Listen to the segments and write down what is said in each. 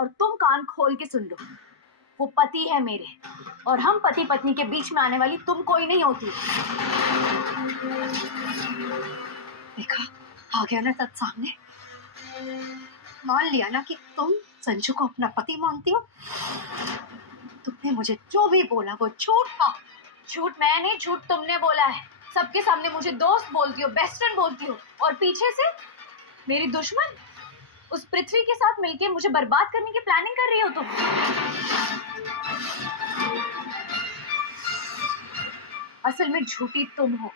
और तुम कान खोल के सुन लो, वो पति है मेरे, और हम पति पत्नी के बीच में आने वाली तुम कोई नहीं होती। देखा, आ गया ना सच सामने। मान लिया ना कि तुम संजू को अपना पति मानती हो। तुमने मुझे जो भी बोला वो झूठ था। झूठ मैं नहीं, झूठ तुमने बोला है। सबके सामने मुझे दोस्त बोलती हो, बेस्ट फ्रेंड बोलती हो, और पीछे से मेरी दुश्मन उस पृथ्वी के साथ मिलके मुझे बर्बाद करने की प्लानिंग कर रही हो तुम। असल में झूठी तुम हो,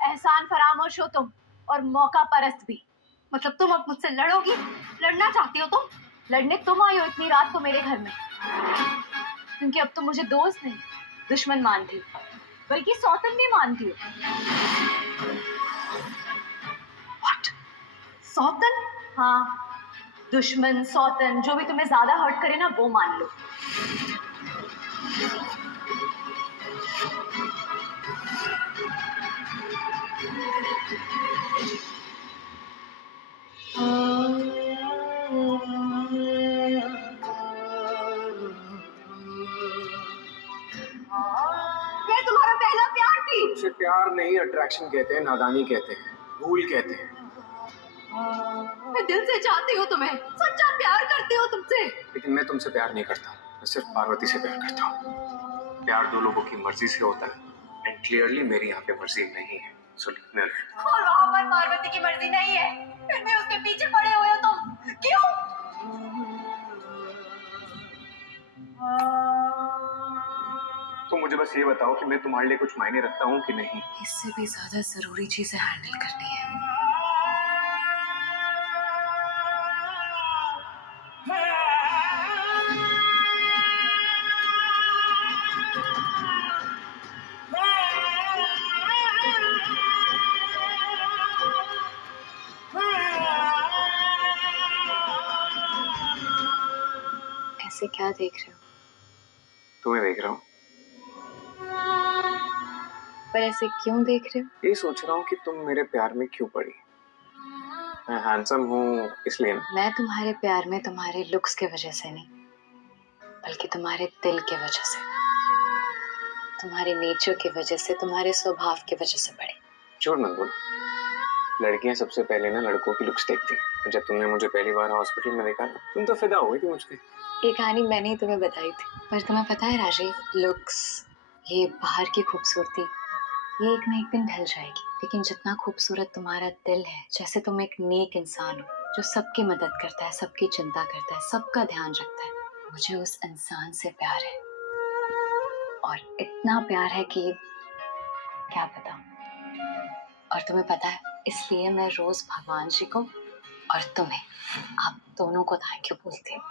एहसान फरामोश हो तुम, और मौका परस्त भी। मतलब तुम अब मुझसे लड़ोगी? लड़ना चाहती हो तुम? लड़ने तुम आई हो इतनी रात को मेरे घर में, क्योंकि अब तुम मुझे दोस्त नहीं दुश्मन मानती हो, बल्कि सौतन भी मानती हो। What? सौतन? हाँ, दुश्मन, सौतन, जो भी तुम्हें ज्यादा हर्ट करे ना वो मान लो। मैं तुम्हारा पहला प्यार थी। तुमसे प्यार नहीं, अट्रैक्शन कहते हैं, नादानी कहते हैं, भूल कहते हैं। मैं दिल से चाहती हूँ तुम्हें, सच्चा प्यार करती हूँ तुमसे। लेकिन मैं तुमसे प्यार नहीं करता, मैं सिर्फ पार्वती से प्यार करता हूँ। प्यार दो लोगों की मर्जी से होता है, एंड क्लियरली मेरी यहाँ पे मर्जी नहीं है। सो लिखने रहे। और वहाँ पर पार्वती की मर्जी नहीं है, फिर भी उसके पीछे पड़े हुए हो तुम। क्यों? तो मुझे बस ये बताओ कि मैं तुम्हारे लिए कुछ मायने रखता हूँ कि नहीं। इससे भी ज्यादा जरूरी चीजें हैंडल करनी है। ऐसे क्या देख रहे हो? तुम्हें देख रहा हूँ। पर ऐसे क्यों देख रहे हो? ये सोच रहा हूँ कि तुम मेरे प्यार में क्यों पड़ी। मैं हैंडसम हूँ इसलिए ना। मैं तुम्हारे प्यार में तुम्हारे लुक्स के वजह से नहीं, बल्कि तुम्हारे दिल के वजह से, तुम्हारे नेचर की वजह से, तुम्हारे स्वभाव की वजह से पड़ी। झूठ मत बोलो। लड़कियां सबसे पहले ना लड़कों की लुक्स देखती हैं। जब तुमने मुझे पहली बार हॉस्पिटल में देखा ना, तुम तो फिदा हो गई थी मुझ पे। ये कहानी मैंने ही तुम्हें बताई थी। पर तुम्हें पता है राजीव, लुक्स, ये बाहर की खूबसूरती, ये एक न एक दिन ढल जाएगी। लेकिन जितना खूबसूरत तुम्हारा दिल है, जैसे तुम एक नेक इंसान हो जो सबकी मदद करता है, सबकी चिंता करता है, सबका ध्यान रखता है, मुझे उस इंसान से प्यार है। और इतना प्यार है कि क्या बताऊं। और तुम्हें पता है, इसलिए मैं रोज भगवान जी को और तुम्हें, आप दोनों को थैंक यू बोलती हूँ।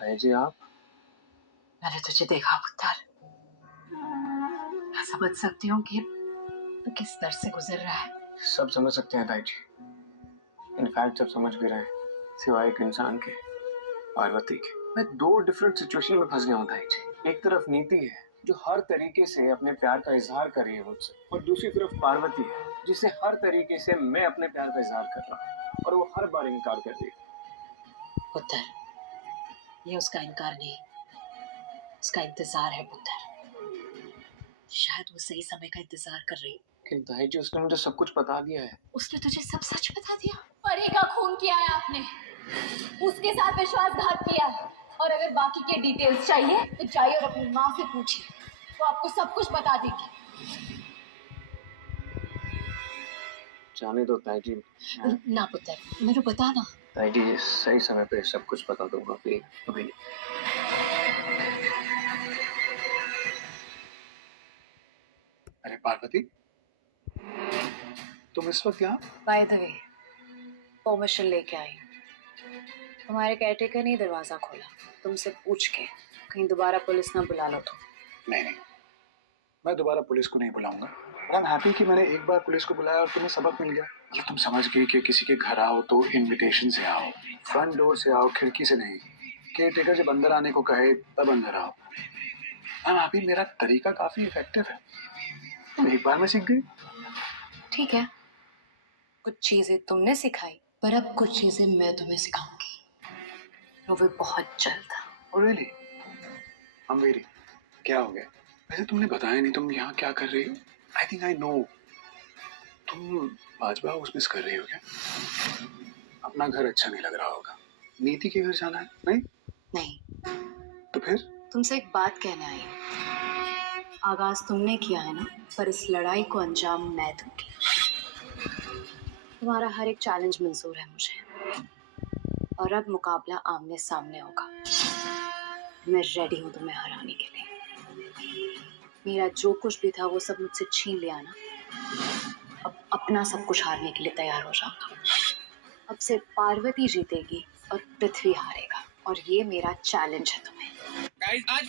भाई जी आप? मैंने तुझे देखा पुत्र, मैं समझ सकती हूँ कि तू किस दर्द से गुजर रहा है। सब समझ सकते हैं ताई जी। इनफैक्ट सब समझ भी रहे हैं, सिवाय एक इंसान के, पार्वती के। मैं दो डिफरेंट सिचुएशन में फंस गया हूँ ताई जी। एक तरफ नीति है जो हर तरीके से अपने प्यार का इजहार कर रही है मुझसे, और दूसरी तरफ पार्वती है जिसे हर तरीके से मैं अपने प्यार का इजहार कर रहा हूँ, और वो हर बार इनकार कर रही है। पुत्र, ये उसका इनकार नहीं, उसका इंतजार है पुत्र। शायद वो सही समय का इंतजार कर रही है। लेकिन ताई जी उसने मुझे सब कुछ बता दिया है। उसने तुझे सब सच बता दिया? परी का खून किया है आपने, उसके साथ विश्वासघात किया है, और अगर बाकी के डिटेल्स चाहिए तो जाइए और अपनी माँ से पूछिए, वो आपको सब कुछ बता देगी। जाने दो ताई जी। ना पुत्र, मेरे को बता ना। ताई जी सही समय पे सब कुछ बता दूंगा। प्लीज अभी। अरे पार्वती, तुम इस वक्त यहाँ? बाय द वे, परमिशन लेके आई। तुम्हारे केयरटेकर ने दरवाजा खोला, तुमसे पूछ के कहीं दोबारा पुलिस ना बुला लो तो। नहीं नहीं, मैं दोबारा पुलिस को नहीं बुलाऊंगा। आई एम हैप्पी कि मैंने एक बार पुलिस को बुलाया और तुम्हें सबक मिल गया। मतलब तुम समझ गई कि किसी के घर आओ तो इनविटेशन से आओ, फ्रंट डोर से आओ, खिड़की से नहीं। केयर टेकर जब अंदर आने को कहे तब अंदर आओ। आई एम हैप्पी, मेरा तरीका काफी इफेक्टिव है। तुम एक बार में सीख गई। ठीक है, कुछ चीजें तुमने सिखाई, पर अब कुछ चीजें मैं तुम्हें सिखाऊंगी, वो भी बहुत जल्द। और रियली आई एम वेरी। क्या हो गया? वैसे तुमने बताया नहीं तुम यहाँ क्या कर रही हो। I think I know. तुम बाजवा हाउस मिस कर रही हो क्या? अपना घर अच्छा नहीं लग रहा होगा। नीति के घर जाना है? नहीं नहीं, तो फिर? तुमसे एक बात कहने आई हूँ। आगाज तुमने किया है ना, पर इस लड़ाई को अंजाम मैं दूंगी। तुम्हारा हर एक चैलेंज मंजूर है मुझे, और अब मुकाबला आमने सामने होगा। मैं रेडी हूँ तुम्हें हराने के लिए। मेरा जो कुछ भी था वो सब मुझसे छीन लिया ना, अब अपना सब कुछ हारने के लिए तैयार हो जाऊंगा। अब से पार्वती जीतेगी और पृथ्वी हारेगा, और ये मेरा चैलेंज है तुम्हें। गाइस आज